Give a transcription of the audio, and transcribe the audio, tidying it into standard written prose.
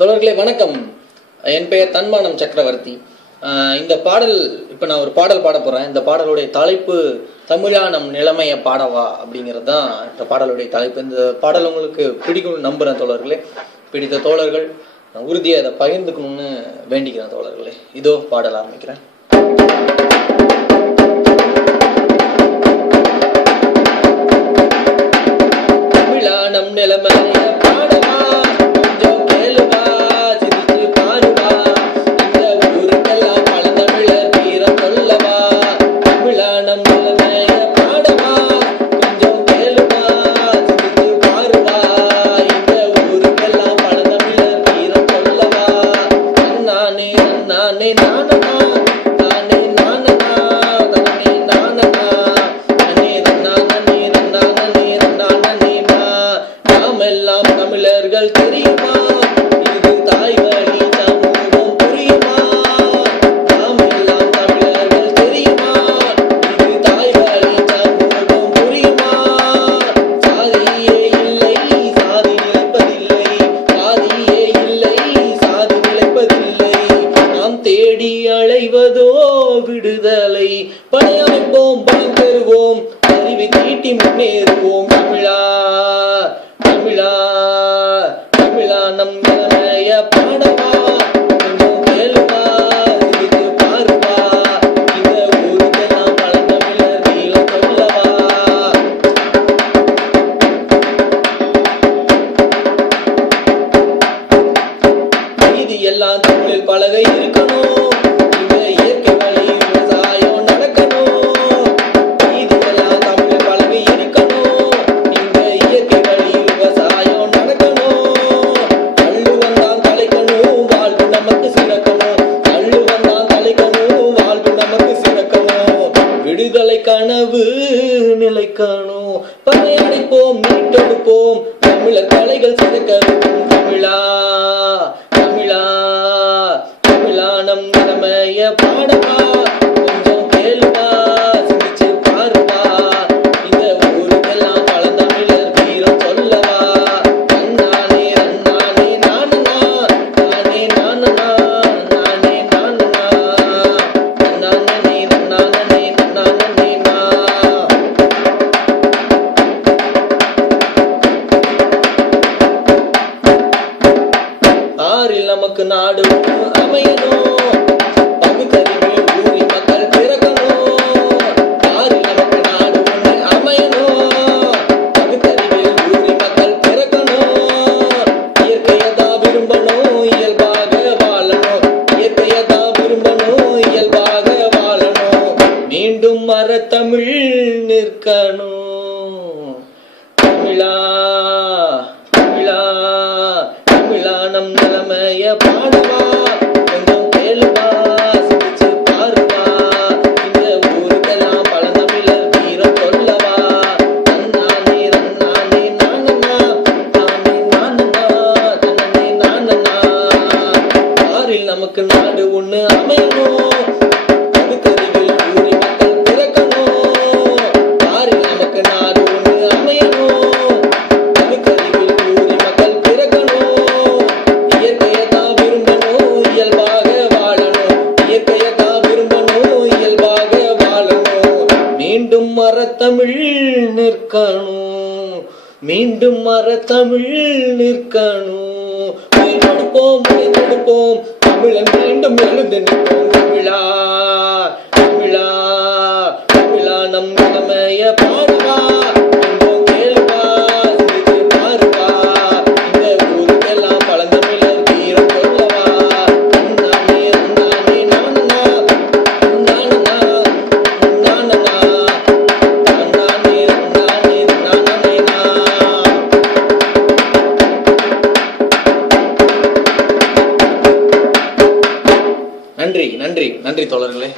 தோழர்களே வணக்கம். என் பெயர் தன்மானம் சக்கரவர்த்தி. இந்த பாடல் இப்போ நான் ஒரு பாடல் பாட போறேன். இந்த பாடலுடைய தலைப்பு தமிழா நம் நிலைமைய பாடவா அப்படிங்கிறது தான் இந்த பாடலுடைய தலைப்பு. இந்த பாடல் உங்களுக்கு பிடிக்கும்னு நம்புறேன் தோழர்களே. பிடித்த தோழர்கள் உறுதியாக அதை பகிர்ந்துக்கணும்னு வேண்டிக்கிறேன் தோழர்களே. இதோ பாடல் ஆரம்பிக்கிறேன். தமிழா நம் நிலைமைய பாடவா, கொஞ்சம் கேளுவா, சிரிச்சு பாருவா, இந்த ஊருக்கெல்லாம் பழந்தமிழர் வீரம் சொல்லவா. தமிழா நம் நிலைமைய பாடவா, கொஞ்சம் கேளுவா, சிரிச்சு பாருவா, இந்த ஊருக்கெல்லாம் பழந்தமிழர் வீரம் சொல்லவா. நானே நானே நானனா நானே நானனா தனே நானனா நனே நானே நானே நானே நாமெல்லாம் தமிழர்கள் தெரியுமா, இது தாய் வழி சமூகம் புரியுமா. நாமெல்லாம் தமிழர்கள் தெரியுமா, இது தாய் வழி சமூகம் புரியுமா. சாதியே இல்லை சாதி நிலைப்பதில்லை, சாதியே இல்லை சாதி நிலைப்பதில்லை. நாம் தேடி அலைவதோ விடுதலை. படையமைப்போம், பலம் பெறுவோம், அறிவை தீட்டி முன்னேறுவோம். தமிழா தமிழா தமிழா நம் நிலைமைய பாடவா, கொஞ்சம் கேளுவா, சிரித்து பாருவா, இந்த ஊருக்கெல்லாம் பழந்தமிழர் வீரம் சொல்லவா. நீதி எல்லாம் தமிழில் பலகை இருக்கணும், இந்த இயற்கை வழி விவசாயம் நடக்கணும். நீதி எல்லாம் தமிழில் பலகை இருக்கணும், இந்த இயற்கை வழி விவசாயம் நடக்கணும். அள்ளு வந்தான் தலைக்கணும், வாழ்வு நமக்கு சிறக்கணும். அள்ளு வந்தான் தலைக்கணும், வாழ்வு நமக்கு சிறக்கணும். விடுதலை கனவு நிலைக்கணும். பறையடைப்போம், மீட்டெடுப்போம், தமிழர் கலைகள் சிறக்கணும். தமிழா தமிழா தமிழா நம் நிலைமைய பாடவா, கொஞ்சம் கேளுவா, சிரிச்சு பாருவா, இந்த ஊருக்கெல்லாம் பழந்தமிழர் வீரம் சொல்லவா. நானே நானே நானனா நானே நானனா நானே நானனா நானே நானே நானே நா. ஆறில் நமக்கு நாடு அமையணும், பகுத்தறிவில் ஊரி மக்கள் பிறக்கணும். ஆறில் நமக்கு நாடு ஒன்று அமையணும், பகுத்தறிவில் ஊரி மக்கள் பிறக்கணும். இயற்கையதான் விரும்பணும், இயல்பாக வாழணும். இயற்கையதான் விரும்பணும், இயல்பாக வாழணும். மீண்டும் மரத்தமிழ் நிற்கணும். தமிழா தமிழா தமிழா நம் நிலைமைய பாடவா, கொஞ்சம் கேளுவா, சிரிச்சு பாருவா, இந்த ஊருக்கெல்லாம் பழந்தமிழர் வீரம் சொல்லவா. நானே நானே நானனா நானே நானனா தனே நானனா. ஆறில் நமக்கு நாடு ஒண்ணு அமையணும், பகுத்தறிவில் ஊரி மக்கள் பிறக்கணும். ஆறில் நமக்கு நாடு ஒண்ணு அமையணும், பகுத்தறிவில் ஊரி மக்கள் பிறக்கணும். இயற்கையதான் விரும்பணும், இயல்பாக வாழணும். இயற்கையதான் விரும்பணும், இயல்பாக வாழணும். மீண்டும் மரத்தமிழ் நிற்கணும், மீண்டும் மரத்தமிழ் நிற்கணும். உயிர் கொடுப்போம், உயிர் கொடுப்போம், தமிழன் மீண்டும் எழுந்து நிற்போம். தமிழா தமிழா தமிழா நம் நிலைமைய பாடவா, கொஞ்சம் கேளுவா, சிரித்து பாருவா, இந்த ஊருக்கெல்லாம் பழந்தமிழர் வீரம் சொல்லவா. நானே நானே நானனா நானனா நானனா நானே நானே நானே நா. நன்றி நன்றி நன்றி தோழர்களே.